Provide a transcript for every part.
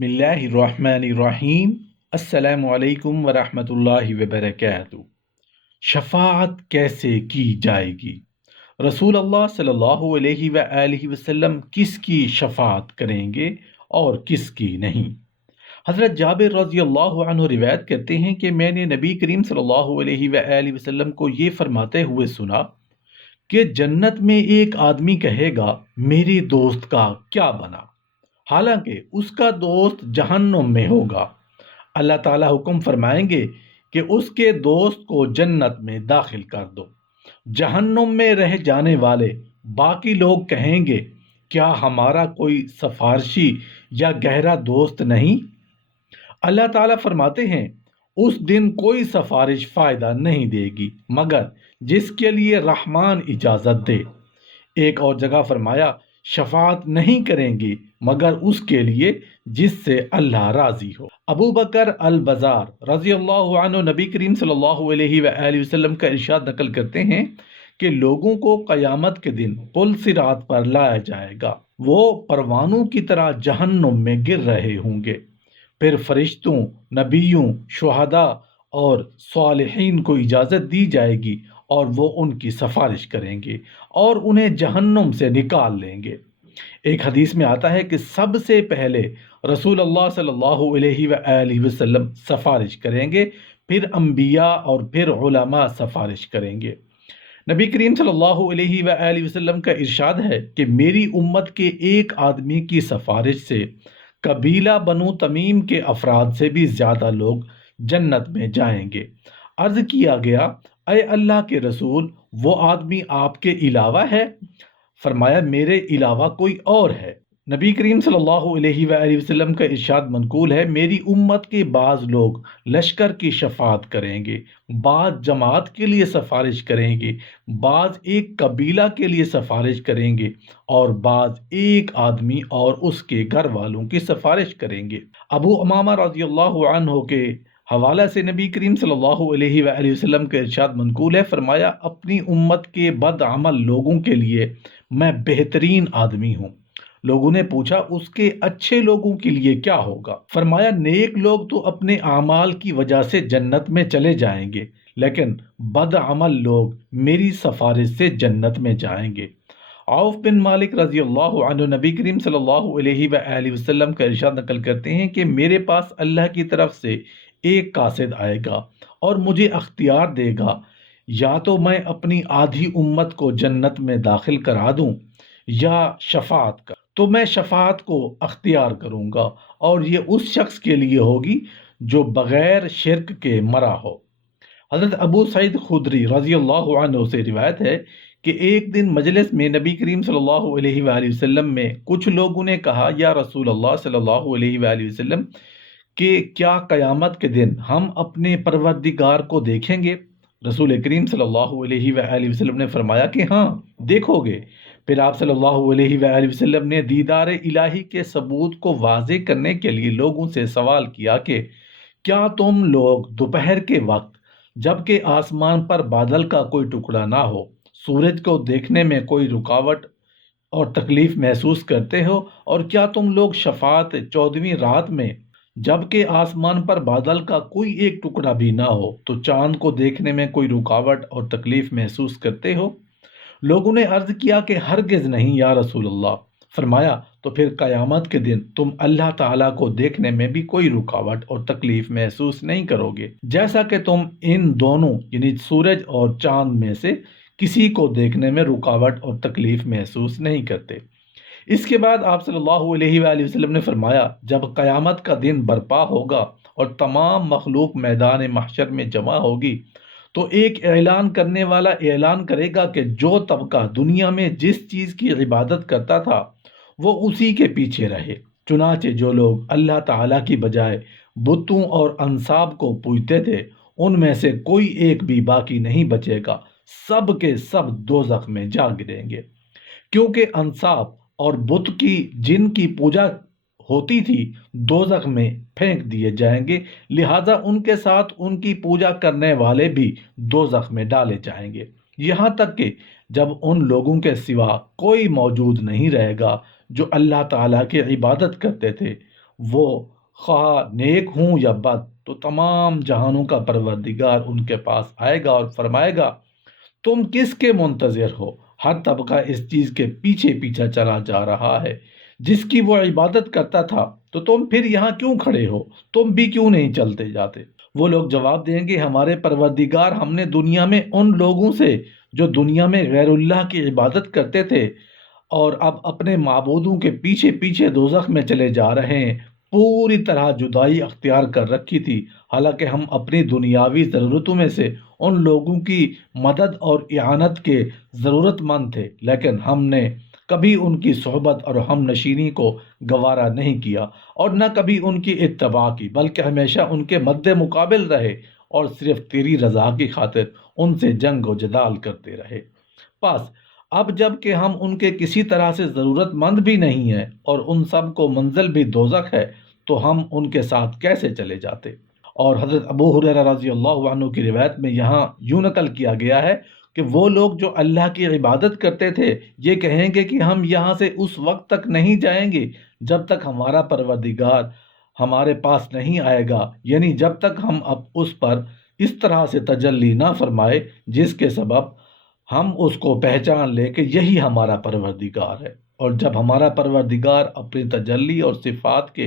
बिस्मिल्लाहिर्रहमानिर्रहीम। अस्सलामु अलैकुम वरहमतुल्लाहि वबरकातुहू। शफाअत कैसे की जाएगी? रसूल अल्लाह सल्लल्लाहु अलैहि वसल्लम किसकी शफाअत करेंगे और किसकी नहीं? हज़रत जाबिर रज़ी अल्लाह अन्हु रिवायत करते हैं कि मैंने नबी करीम सल्लल्लाहु अलैहि वसल्लम को ये फरमाते हुए सुना कि जन्नत में एक आदमी कहेगा, मेरे दोस्त का क्या बना, हालांकि उसका दोस्त जहन्नुम में होगा। अल्लाह ताला हुक्म फरमाएंगे कि उसके दोस्त को जन्नत में दाखिल कर दो। जहन्नुम में रह जाने वाले बाकी लोग कहेंगे, क्या हमारा कोई सफारशी या गहरा दोस्त नहीं? अल्लाह ताला फरमाते हैं, उस दिन कोई सफारिश फ़ायदा नहीं देगी मगर जिसके लिए रहमान इजाज़त दे। एक और जगह फरमाया, शफाअत नहीं करेंगी मगर उसके लिए जिससे अल्लाह राज़ी हो। अबू बकर अल बज़ार रज़ी अल्लाहु अन्हु नबी करीम सल्लल्लाहु अलैहि वसल्लम का इरशाद नकल करते हैं कि लोगों को क़यामत के दिन पुल सिरात पर लाया जाएगा। वो परवानों की तरह जहन्नुम में गिर रहे होंगे। फिर फरिश्तों, नबियों, शुहदा और सालिहीन को इजाज़त दी जाएगी और वो उनकी सिफारिश करेंगे और उन्हें जहन्नुम से निकाल लेंगे। एक हदीस में आता है कि सबसे पहले रसूल अल्लाह सल्लल्लाहु अलैहि वसल्लम सिफारिश करेंगे, फिर अंबिया और फिर उलमा सिफारिश करेंगे। नबी करीम सल्लल्लाहु अलैहि वसल्लम का इरशाद है कि मेरी उम्मत के एक आदमी की सिफारिश से कबीला बनु तमीम के अफराद से भी ज़्यादा लोग जन्नत में जाएंगे। अर्ज़ किया गया, अय अल्लाह के रसूल, वो आदमी आपके अलावा है? फरमाया, मेरे अलावा कोई और है। नबी करीम सल्लल्लाहु अलैहि वसल्लम का इरशाद मनकूल है, मेरी उम्मत के बाज़ लोग लश्कर की शफाअत करेंगे, बाज़ जमात के लिए सिफारिश करेंगे, बाज़ एक कबीला के लिए सिफारिश करेंगे और बाज़ एक आदमी और उसके घर वालों की सिफारिश करेंगे। अबू उमामा रज़ियल्लाहु अन्हु के हवाला से नबी करीम सल्लल्लाहु अलैहि वसल्लम का इरशाद मनकूल है, फरमाया, अपनी उम्मत के बदअमल लोगों के लिए मैं बेहतरीन आदमी हूँ। लोगों ने पूछा, उसके अच्छे लोगों के लिए क्या होगा? फरमाया, नेक लोग तो अपने आमाल की वजह से जन्नत में चले जाएंगे, लेकिन बदअमल लोग मेरी सिफारिश से जन्नत में जाएंगे। औफ बिन मालिक रज़ी अल्लाह अन्हु नबी करीम सल्लल्लाहु अलैहि वसल्लम का इरशाद नकल करते हैं कि मेरे पास अल्लाह की तरफ से एक कासिद आएगा और मुझे अख्तियार देगा, या तो मैं अपनी आधी उम्मत को जन्नत में दाखिल करा दूं या शफाअत कर, तो मैं शफाअत को अख्तियार करूंगा और ये उस शख्स के लिए होगी जो बगैर शिरक के मरा हो। हज़रत अबू सईद खुदरी रज़ी अल्लाह अन्हु से रिवायत है कि एक दिन मजलिस में नबी करीम सल्लल्लाहु अलैहि वसल्लम में कुछ लोगों ने कहा, या रसूल अल्लाह सल्लल्लाहु अलैहि वसल्लम, कि क्या क़यामत के दिन हम अपने परवरदिगार को देखेंगे? रसूल करीम सल्लल्लाहु अलैहि वसल्लम ने फरमाया कि हाँ, देखोगे। फिर आप सल्लल्लाहु अलैहि वसल्लम ने दीदार इलाही के सबूत को वाज़े करने के लिए लोगों से सवाल किया कि क्या तुम लोग दोपहर के वक्त, जबकि आसमान पर बादल का कोई टुकड़ा ना हो, सूरज को देखने में कोई रुकावट और तकलीफ महसूस करते हो? और क्या तुम लोग शफाअत 14वीं रात में, जबकि आसमान पर बादल का कोई एक टुकड़ा भी ना हो, तो चांद को देखने में कोई रुकावट और तकलीफ महसूस करते हो? लोगों ने अर्ज किया कि हरगिज नहीं या रसूल अल्लाह। फरमाया, तो फिर क़यामत के दिन तुम अल्लाह ताला को देखने में भी कोई रुकावट और तकलीफ महसूस नहीं करोगे, जैसा कि तुम इन दोनों यानी सूरज और चांद में से किसी को देखने में रुकावट और तकलीफ महसूस नहीं करते। इसके बाद आप सल्लल्लाहु अलैहि वसल्लम ने फरमाया, जब क़यामत का दिन बर्पा होगा और तमाम मखलूक मैदान महशर में जमा होगी, तो एक ऐलान करने वाला ऐलान करेगा कि जो तबका दुनिया में जिस चीज़ की इबादत करता था वो उसी के पीछे रहे। चुनाचे जो लोग अल्लाह ताला की बजाय बुतों और अंसाब को पूजते थे, उनमें से कोई एक भी बाकी नहीं बचेगा, सब के सब दोज़ख में जा गिरेंगे, क्योंकि अंसाब और बुत की जिनकी पूजा होती थी दोज़ख में फेंक दिए जाएंगे, लिहाजा उनके साथ उनकी पूजा करने वाले भी दोज़ख में डाले जाएंगे, यहाँ तक कि जब उन लोगों के सिवा कोई मौजूद नहीं रहेगा जो अल्लाह ताला की इबादत करते थे, وہ خواہ نیک ہوں یا بد، تو تمام جہانوں کا پروردگار ان کے پاس آئے گا اور فرمائے گا تم کس کے منتظر ہو؟ ہر طبقہ اس چیز کے پیچھے پیچھے چلا جا رہا ہے جس کی وہ عبادت کرتا تھا، تو تم پھر یہاں کیوں کھڑے ہو؟ تم بھی کیوں نہیں چلتے جاتے؟ وہ لوگ جواب دیں گے ہمارے پروردگار، ہم نے دنیا میں ان لوگوں سے جو دنیا میں غیر اللہ کی عبادت کرتے تھے اور اب اپنے معبودوں کے پیچھے پیچھے دوزخ میں چلے جا رہے ہیں، پوری طرح جدائی اختیار کر رکھی تھی، حالانکہ ہم اپنی دنیاوی ضرورتوں میں سے ان لوگوں کی مدد اور اعانت کے ضرورت مند تھے، لیکن ہم نے کبھی ان کی صحبت اور ہم نشینی کو گوارا نہیں کیا اور نہ کبھی ان کی اتباع کی، بلکہ ہمیشہ ان کے مد مقابل رہے اور صرف تیری رضا کی خاطر ان سے جنگ و جدال کرتے رہے۔ پس اب جب کہ ہم ان کے کسی طرح سے ضرورت مند بھی نہیں ہیں اور ان سب کو منزل بھی دوزخ ہے، تو ہم ان کے ساتھ کیسے چلے جاتے؟ اور حضرت ابو ہریرہ رضی اللہ عنہ کی روایت میں یہاں یوں نقل کیا گیا ہے کہ وہ لوگ جو اللہ کی عبادت کرتے تھے یہ کہیں گے کہ ہم یہاں سے اس وقت تک نہیں جائیں گے جب تک ہمارا پروردگار ہمارے پاس نہیں آئے گا، یعنی جب تک ہم اب اس پر اس طرح سے تجلی نہ فرمائے جس کے سبب ہم اس کو پہچان لے کہ یہی ہمارا پروردگار ہے۔ اور جب ہمارا پروردگار اپنی تجلی اور صفات کے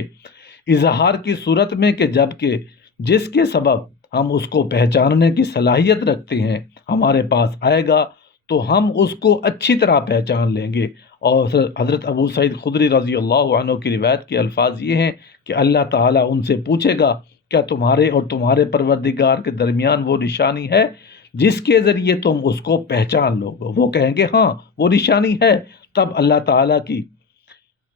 اظہار کی صورت میں کہ جب کہ جس کے سبب ہم اس کو پہچاننے کی صلاحیت رکھتے ہیں ہمارے پاس آئے گا، تو ہم اس کو اچھی طرح پہچان لیں گے۔ اور حضرت ابو سعید خدری رضی اللہ عنہ کی روایت کے الفاظ یہ ہیں کہ اللہ تعالیٰ ان سے پوچھے گا کیا تمہارے اور تمہارے پروردگار کے درمیان وہ نشانی ہے جس کے ذریعے تم اس کو پہچان لو گے؟ وہ کہیں گے ہاں وہ نشانی ہے۔ تب اللہ تعالیٰ کی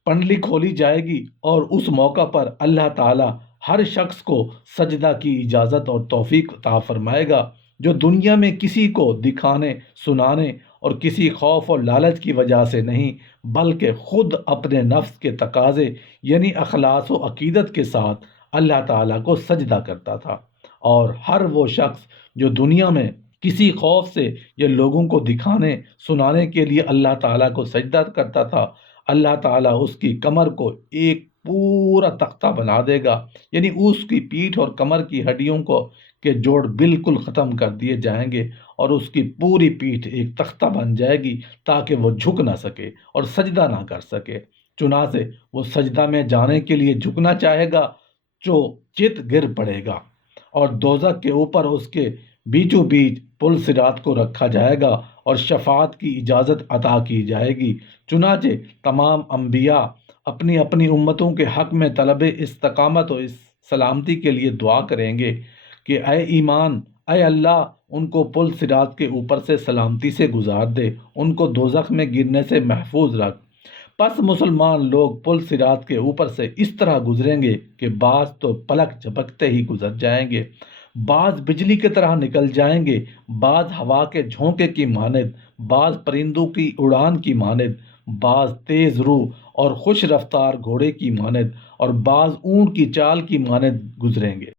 پنڈلی کھولی جائے گی اور اس موقع پر اللہ تعالیٰ ہر شخص کو سجدہ کی اجازت اور توفیق عطا فرمائے گا جو دنیا میں کسی کو دکھانے سنانے اور کسی خوف اور لالچ کی وجہ سے نہیں، بلکہ خود اپنے نفس کے تقاضے یعنی اخلاص و عقیدت کے ساتھ اللہ تعالیٰ کو سجدہ کرتا تھا۔ اور ہر وہ شخص جو دنیا میں کسی خوف سے یا لوگوں کو دکھانے سنانے کے لیے اللہ تعالیٰ کو سجدہ کرتا تھا، اللہ تعالیٰ اس کی کمر کو ایک پورا تختہ بنا دے گا، یعنی اس کی پیٹھ اور کمر کی ہڈیوں کو کے جوڑ بالکل ختم کر دیے جائیں گے اور اس کی پوری پیٹھ ایک تختہ بن جائے گی تاکہ وہ جھک نہ سکے اور سجدہ نہ کر سکے۔ چنانچہ وہ سجدہ میں جانے کے لیے جھکنا چاہے گا جو چت گر پڑے گا، اور دوزخ کے اوپر اس کے بیچوں بیچ پل صراط کو رکھا جائے گا اور شفاعت کی اجازت عطا کی جائے گی۔ چنانچہ تمام انبیاء اپنی اپنی امتوں کے حق میں طلب استقامت اور سلامتی کے لیے دعا کریں گے کہ اے ایمان، اے اللہ ان کو پل صراط کے اوپر سے سلامتی سے گزار دے، ان کو دوزخ میں گرنے سے محفوظ رکھ۔ پس مسلمان لوگ پل صراط کے اوپر سے اس طرح گزریں گے کہ بعض تو پلک جھپکتے ہی گزر جائیں گے، بعض بجلی کی طرح نکل جائیں گے، بعض ہوا کے جھونکے کی مانند، بعض پرندوں کی اڑان کی مانند، بعض تیز رو اور خوش رفتار گھوڑے کی مانند اور بعض اونٹ کی چال کی مانند گزریں گے۔